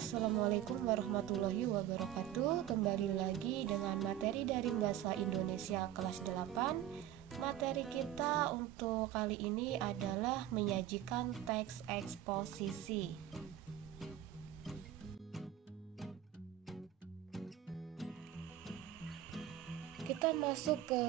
Assalamualaikum warahmatullahi wabarakatuh. Kembali lagi dengan materi dari Bahasa Indonesia kelas 8. Materi kita untuk kali ini adalah menyajikan teks eksposisi. Kita masuk ke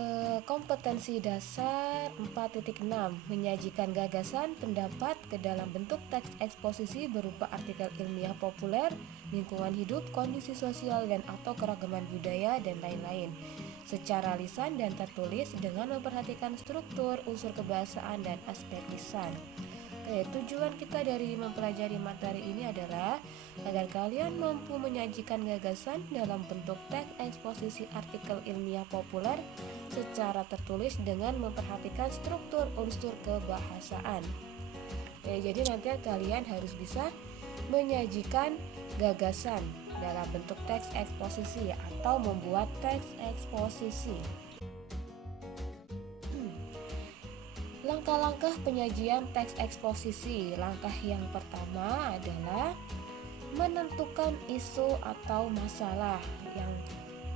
kompetensi dasar 4.6, menyajikan gagasan, pendapat ke dalam bentuk teks eksposisi berupa artikel ilmiah populer, lingkungan hidup, kondisi sosial dan atau keragaman budaya dan lain-lain, secara lisan dan tertulis dengan memperhatikan struktur, unsur kebahasaan dan aspek lisan. Tujuan kita dari mempelajari materi ini adalah agar kalian mampu menyajikan gagasan dalam bentuk teks eksposisi artikel ilmiah populer secara tertulis dengan memperhatikan struktur unsur kebahasaan. Jadi nanti kalian harus bisa menyajikan gagasan dalam bentuk teks eksposisi atau membuat teks eksposisi. Langkah-langkah penyajian teks eksposisi. Langkah yang pertama adalah menentukan isu atau masalah. Yang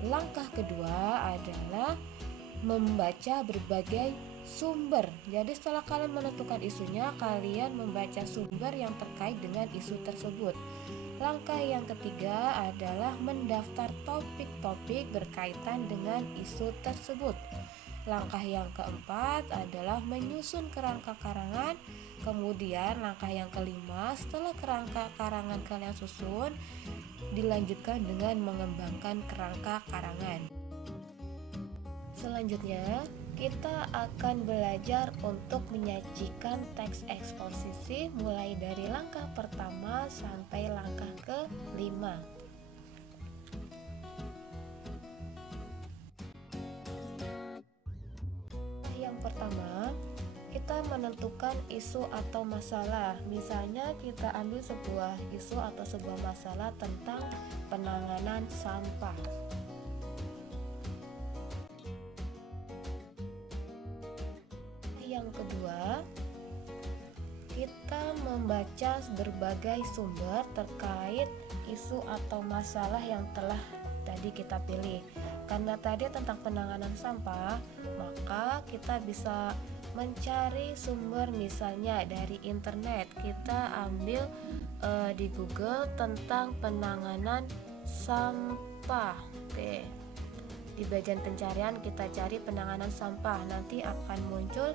langkah kedua adalah membaca berbagai sumber. Jadi setelah kalian menentukan isunya, kalian membaca sumber yang terkait dengan isu tersebut. Langkah yang ketiga adalah mendaftar topik-topik berkaitan dengan isu tersebut. Langkah yang keempat adalah menyusun kerangka karangan. Kemudian langkah yang kelima, setelah kerangka karangan kalian susun, dilanjutkan dengan mengembangkan kerangka karangan. Selanjutnya, kita akan belajar untuk menyajikan teks eksposisi mulai dari langkah pertama sampai langkah kelima. Yang pertama, kita menentukan isu atau masalah. Misalnya kita ambil sebuah isu atau sebuah masalah tentang penanganan sampah. Yang kedua, kita membaca berbagai sumber terkait isu atau masalah yang telah tadi kita pilih. Karena tadi tentang penanganan sampah, maka kita bisa mencari sumber misalnya dari internet. Kita ambil di Google tentang penanganan sampah. Oke. Di bagian pencarian kita cari penanganan sampah. Nanti akan muncul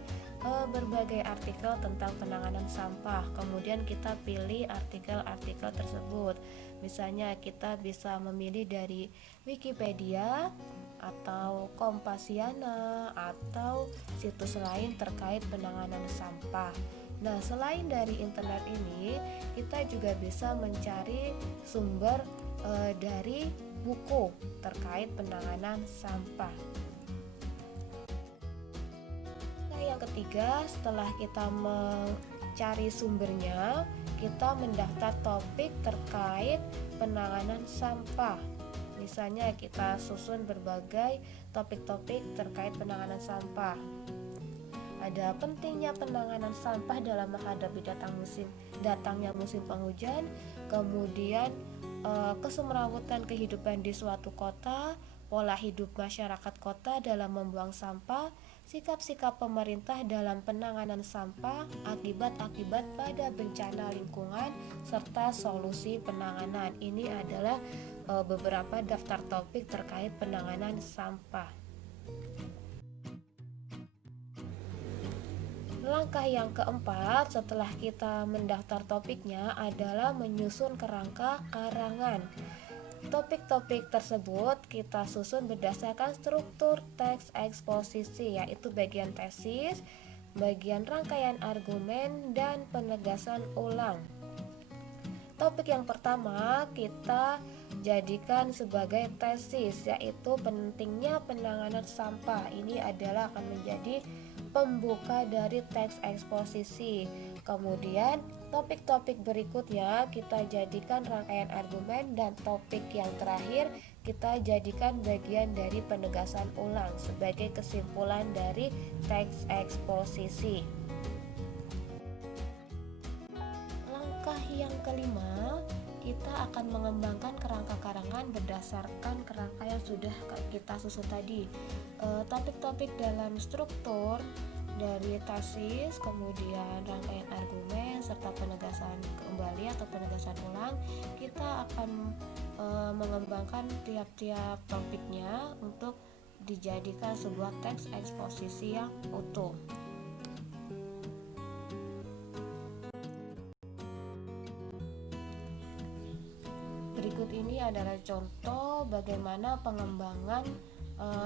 berbagai artikel tentang penanganan sampah. Kemudian kita pilih artikel-artikel tersebut. Misalnya kita bisa memilih dari Wikipedia atau Kompasiana atau situs lain terkait penanganan sampah. Nah, selain dari internet ini, kita juga bisa mencari sumber dari buku terkait penanganan sampah. Nah, yang ketiga, setelah kita mencari sumbernya, kita mendaftar topik terkait penanganan sampah. Misalnya kita susun berbagai topik-topik terkait penanganan sampah. Ada pentingnya penanganan sampah dalam menghadapi datangnya musim penghujan, kemudian kesemrawutan kehidupan di suatu kota, pola hidup masyarakat kota dalam membuang sampah, sikap-sikap pemerintah dalam penanganan sampah, akibat-akibat pada bencana lingkungan, serta solusi penanganan. Ini adalah beberapa daftar topik terkait penanganan sampah. Langkah yang keempat setelah kita mendaftar topiknya adalah menyusun kerangka karangan. Topik-topik tersebut kita susun berdasarkan struktur teks eksposisi, yaitu bagian tesis, bagian rangkaian argumen, dan penegasan ulang. Topik yang pertama kita jadikan sebagai tesis, yaitu pentingnya penanganan sampah. Ini adalah akan menjadi pembuka dari teks eksposisi. Kemudian topik-topik berikutnya kita jadikan rangkaian argumen, dan topik yang terakhir kita jadikan bagian dari penegasan ulang sebagai kesimpulan dari teks eksposisi. Langkah yang kelima, kita akan mengembangkan kerangka karangan berdasarkan kerangka yang sudah kita susun tadi. Topik-topik dalam struktur dari tesis, kemudian rangkaian argumen, serta penegasan kembali atau penegasan ulang, kita akan mengembangkan tiap-tiap topiknya untuk dijadikan sebuah teks eksposisi yang utuh. Berikut ini adalah contoh bagaimana pengembangan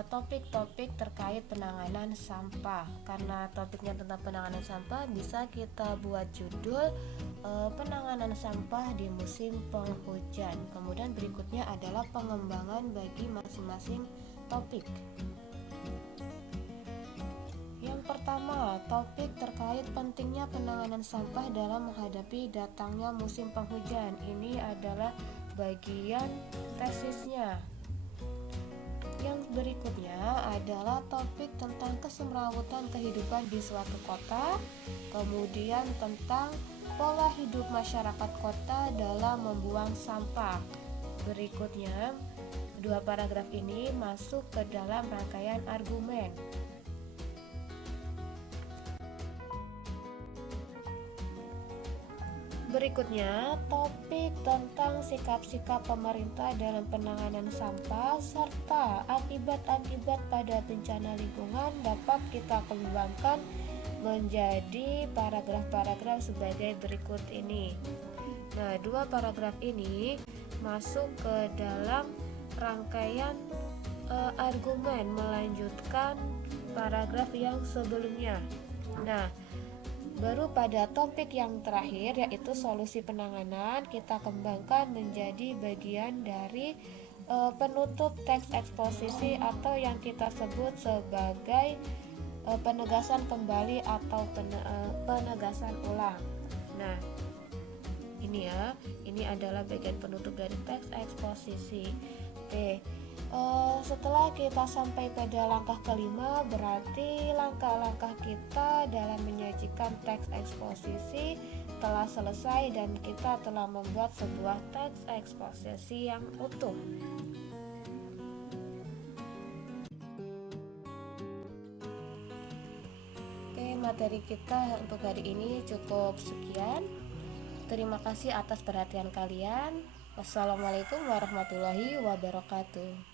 topik-topik terkait penanganan sampah. Karena topiknya tentang penanganan sampah, bisa kita buat judul penanganan sampah di musim penghujan. Kemudian berikutnya adalah pengembangan bagi masing-masing topik. Yang pertama, topik terkait pentingnya penanganan sampah dalam menghadapi datangnya musim penghujan. Ini adalah bagian tesisnya. Yang berikutnya adalah topik tentang kesemrawutan kehidupan di suatu kota, kemudian tentang pola hidup masyarakat kota dalam membuang sampah. Berikutnya, dua paragraf ini masuk ke dalam rangkaian argumen. Berikutnya, topik tentang sikap-sikap pemerintah dalam penanganan sampah serta akibat-akibat pada bencana lingkungan dapat kita kembangkan menjadi paragraf-paragraf sebagai berikut ini. Nah, dua paragraf ini masuk ke dalam rangkaian argumen melanjutkan paragraf yang sebelumnya. Nah, baru pada topik yang terakhir, yaitu solusi penanganan, kita kembangkan menjadi bagian dari penutup teks eksposisi atau yang kita sebut sebagai penegasan kembali atau penegasan ulang. Nah, ini adalah bagian penutup dari teks eksposisi. Oke. Setelah kita sampai pada langkah kelima, berarti langkah-langkah kita dalam menyajikan teks eksposisi telah selesai dan kita telah membuat sebuah teks eksposisi yang utuh. Oke, materi kita untuk hari ini cukup sekian. Terima kasih atas perhatian kalian. Wassalamualaikum warahmatullahi wabarakatuh.